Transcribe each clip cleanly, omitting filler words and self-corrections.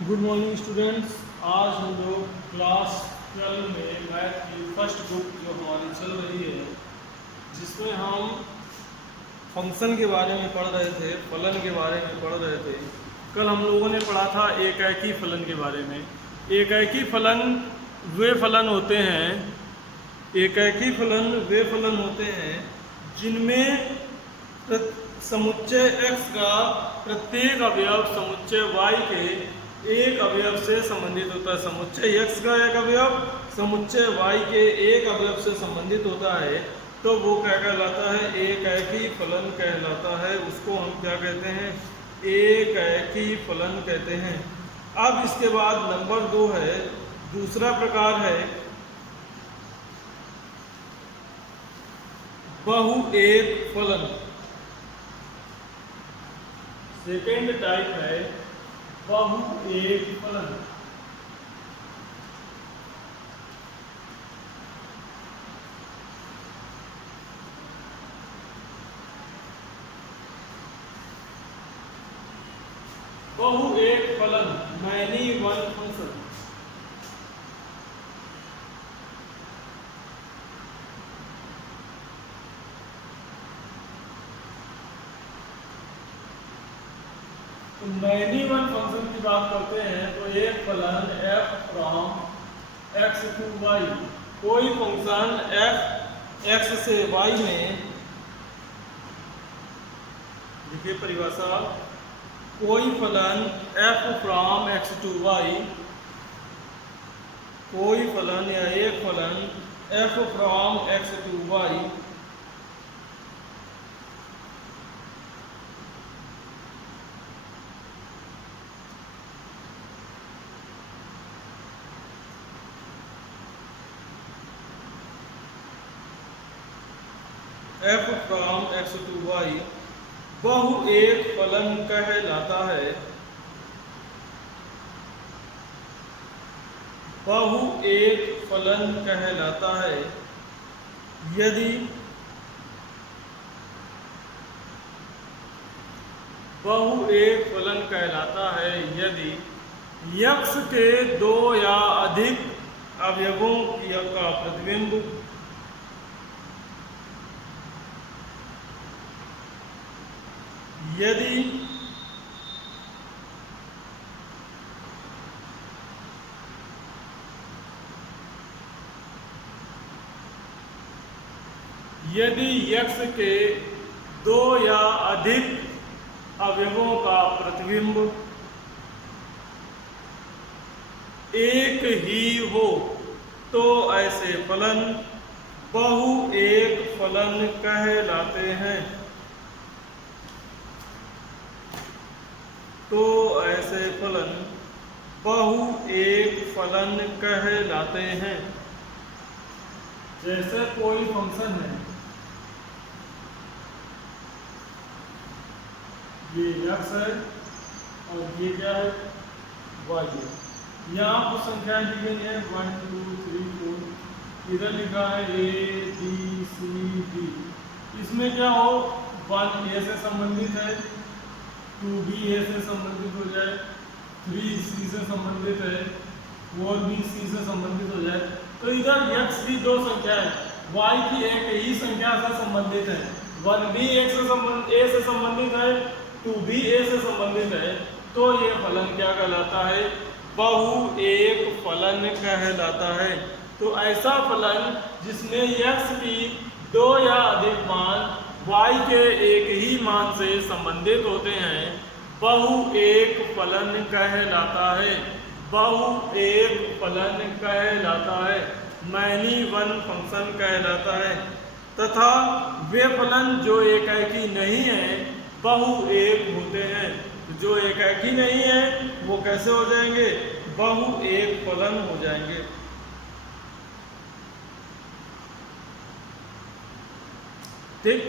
Good morning students. आज हम लोग क्लास 12 में मैथ की फर्स्ट बुक जो हमारी चल रही है, जिसमें हम फंक्शन के बारे में पढ़ रहे थे, फलन के बारे में पढ़ रहे थे। कल हम लोगों ने पढ़ा था एकाकी फलन के बारे में। एकाकी फलन वे फलन होते हैं, एकाकी फलन वे फलन होते हैं जिनमें समुच्चय x का प्रत्येक अवयव समुच्चय y के एक अवयव से संबंधित होता है। समुच्चय x का एक अवयव समुच्चय y के एक अवयव से संबंधित होता है, तो वो क्या कहलाता है? एकाकी फलन कहलाता है। उसको हम क्या कहते हैं? एकाकी फलन कहते हैं। अब इसके बाद नंबर 2 है, दूसरा प्रकार है बहुएक फलन। सेकेंड टाइप है बहुएक फलन। बहुएक फलन many one function. Many one function की बात करते हैं तो एक फलन f from x to y, कोई फंक्शन f x से y में, देखिए परिभाषा, कोई फलन f from x to y, कोई फलन या एक फलन f from x to y f from x to y बहुएक फलन कहलाता है। बहुएक फलन कहलाता है यदि बहुएक फलन कहलाता है यदि x के दो या अधिक अवयवों का प्रतिबिंब यदि x के दो या अधिक अवयवों का प्रतिबिंब एक ही हो तो ऐसे फलन बहुएक फलन कहलाते हैं। तो ऐसे फलन बहुएक फलन कहलाते हैं। जैसे कोई फंक्शन है, ये x है और ये क्या है? y है। यहाँ कुछ संख्याएं दी गई है 1 2 3 4, इधर लिखा है a b c d। इसमें क्या हो, 1 a से संबंधित है, 2 b a से संबंधित हो जाए, 3 c से संबंधित है, 4 b c से संबंधित हो जाए। तो इधर x की दो संख्याएं y की एक ही संख्या से संबंधित है। 1 b a से संबंधित है, 2 b a से संबंधित है, तो ये फलन क्या कहलाता है? बहुएक फलन कहलाता है। तो ऐसा फलन जिसमें x की दो या अधिक मान y के एक ही मान से संबंधित होते हैं, बहुएक फलन कहलाता है। बहुएक फलन कहलाता है, मैनी वन फंक्शन कहलाता है। तथा वे फलन जो एकाकी नहीं है बहुएक होते हैं। जो एकाकी नहीं है वो कैसे हो जाएंगे? बहुएक फलन हो जाएंगे। ठीक,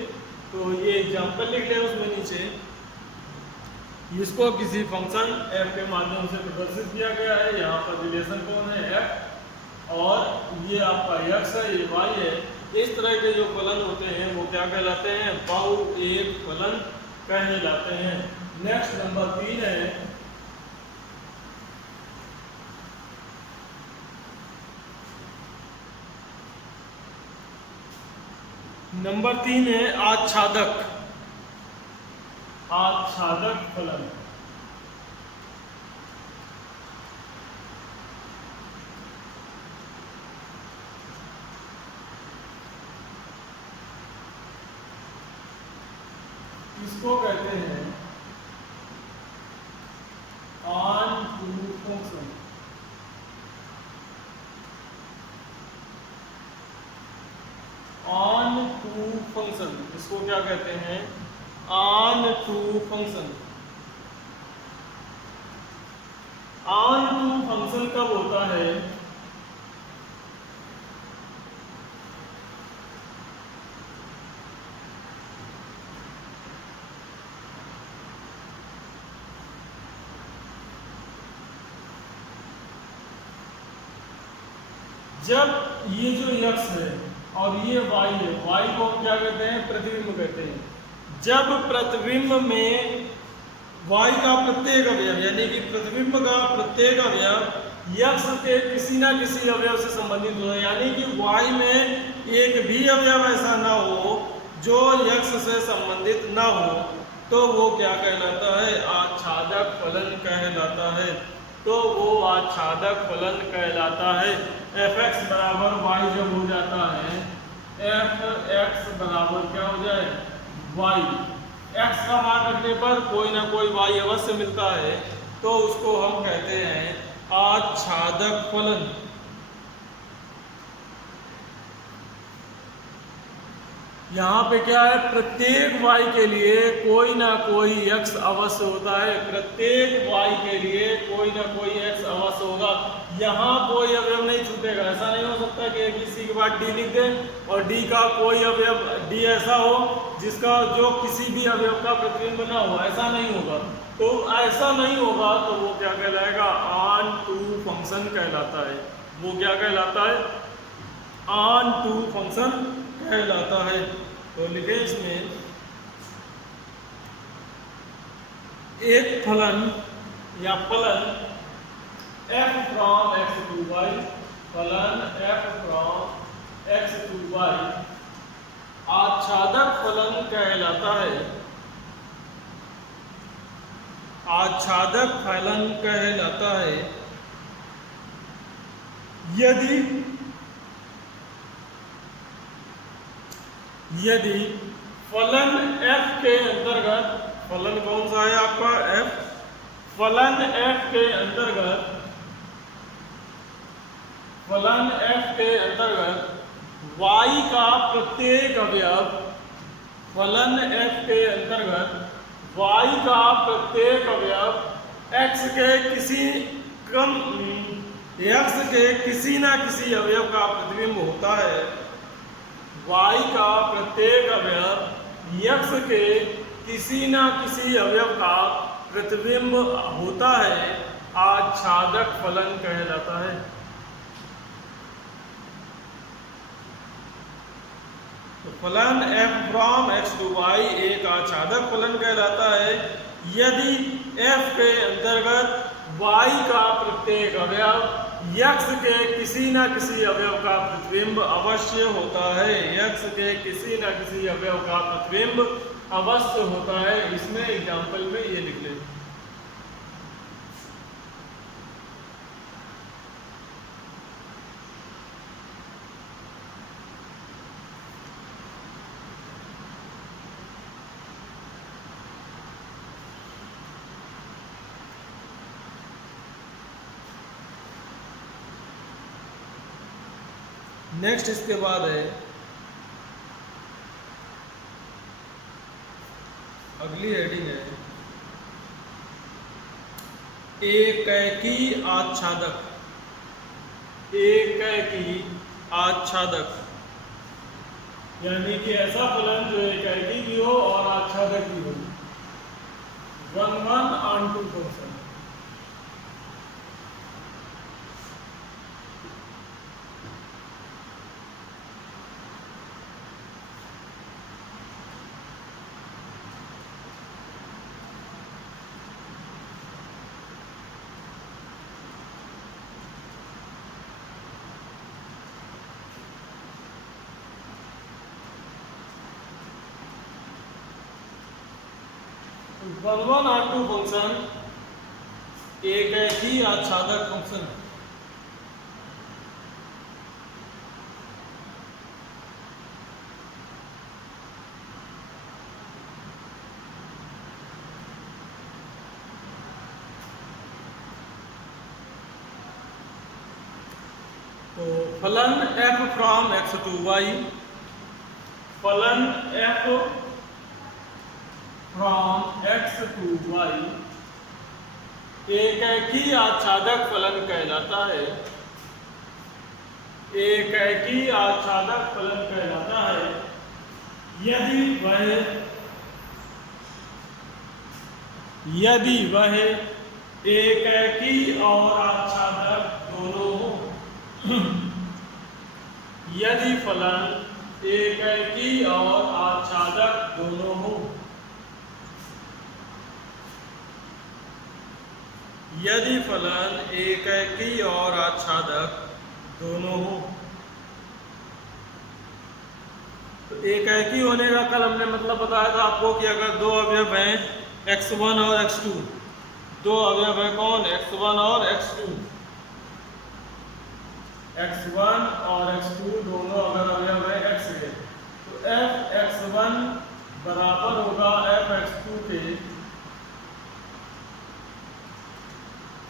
तो ये एग्जाम्पल लिख लें उसमें नीचे। इसको किसी फंक्शन f के माध्यम से प्रदर्शित किया गया है। यहाँ पर रिलेशन कौन है? f, और ये आपका x है, ये y है। इस तरह के जो फलन होते हैं वो क्या कहलाते हैं? बहुएक फलन कहलाते हैं। नेक्स्ट नंबर 3 है नंबर 3 है आच्छादक। आच्छादक फलन। इसको कहते हैं onto function. Onto function, इसको क्या कहते हैं? Onto function. Onto function कब होता है? जब ये जो यक्स है और ये वाई है, वाई को हम क्या कहते हैं? प्रतिबिंब कहते हैं। जब प्रतिबिंब में वाई का प्रत्येक अवयव यानी कि प्रतिबिंब का प्रत्येक अवयव यक्स के किसी ना किसी अवयव से संबंधित हो, यानी कि वाई में एक भी अवयव ऐसा ना हो जो यक्स से संबंधित ना हो, तो वो क्या कहलाता है? आच्छादक फलन कहलाता है। तो वो आच्छादक फलन कहलाता है। एफ एक्स बराबर वाई जब हो जाता है, एफ एक्स बराबर क्या हो जाए? वाई। एक्स का मान रखने पर कोई ना कोई वाई अवश्य मिलता है, तो उसको हम कहते हैं आच्छादक फलन। यहाँ पे क्या है? प्रत्येक y के लिए कोई ना कोई x अवश्य होता है। प्रत्येक y के लिए कोई ना कोई x अवश्य होगा। यहाँ कोई अवयव नहीं छूटेगा। ऐसा नहीं हो सकता कि किसी के बाद d लिख दें और d का कोई अवयव d ऐसा हो जिसका जो किसी भी अवयव का प्रतिबिंब ना हो, ऐसा नहीं होगा। तो ऐसा नहीं होगा तो वो क्या कहलाएगा? ऑन टू फंक्शन कहलाता है। वो क्या कहलाता है? ऑन टू फंक्शन कहलाता है। तो लिखे इसमें एक फलन या फलन f from x to y, फलन f from x to y आच्छादक फलन कहलाता है। आच्छादक फलन कहलाता है यदि फलन f के अंतर्गत, फलन कौन सा है आपका? f। फलन f के अंतर्गत, फलन f के अंतर्गत y का प्रत्येक अवयव, फलन f के अंतर्गत y का प्रत्येक अवयव x के किसी ना किसी अवयव का प्रतिबिंब होता है। y का प्रत्येक अवयव x के किसी ना किसी अवयव का प्रतिबिंब होता है, आच्छादक फलन कहलाता है। तो फलन f from x to y एक आच्छादक फलन कहलाता है यदि f के अंतर्गत y का प्रत्येक अवयव x के किसी ना किसी अवयव का प्रतिबिंब अवश्य होता है। x के किसी ना किसी अवयव का प्रतिबिंब अवश्य होता है। इसमें एग्जाम्पल में ये लिख लें। नेक्स्ट इसके बाद है अगली हेडिंग है एकैकी आच्छादक। एकैकी आच्छादक यानी कि ऐसा फलन जो एकैकी भी हो और आच्छादक भी हो। 1 on to function. R2 function एक ही आच्छादक फंक्शन है। तो फलन f from x to y, फलन f from x to y एक ही आच्छादक फलन कहलाता है। एक ही आच्छादक फलन कहलाता है यदि वह एक ही और आच्छादक दोनों हो। यदि फलन एक ही और आच्छादक दोनों हो। यदि फलन एक ही और आच्छादक दोनों हो। तो एक ही होने का कल हमने मतलब बताया था आपको कि अगर दो अवयव हैं x1 और x2, दो अवयव हैं कौन, x1 और x2, x1 और x2 दोनों अगर अवयव हैं x के, तो f(x1) बराबर होगा f(x2) के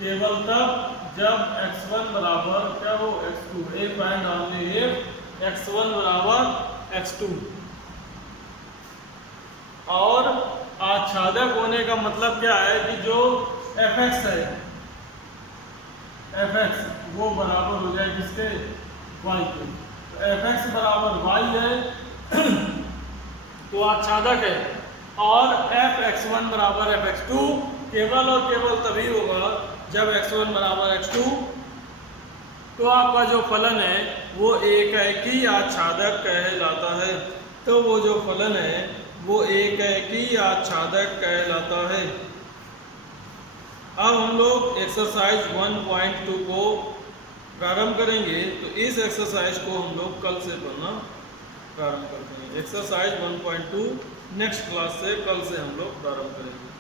केवल तब जब x1 बराबर क्या हो x2। एक पॉइंट हमने x1 बराबर x2। और आच्छादक होने का मतलब क्या है कि जो fx है, fx वो बराबर हो जाए किसके, y के। तो fx बराबर y है तो आच्छादक है। और f(x1) बराबर f(x2) केवल और केवल तभी होगा जब x1 बराबर x2। तो आपका जो फलन है वो एक ही आच्छादक कहलाता है। तो वो जो फलन है वो एक ही आच्छादक कहलाता है। अब हम लोग एक्सरसाइज 1.2 को प्रारंभ करेंगे। तो इस एक्सरसाइज को हम लोग कल से पढ़ना प्रारंभ करते हैं। एक्सरसाइज 1.2 नेक्स्ट क्लास से कल से हम लोग प्रारंभ करेंगे।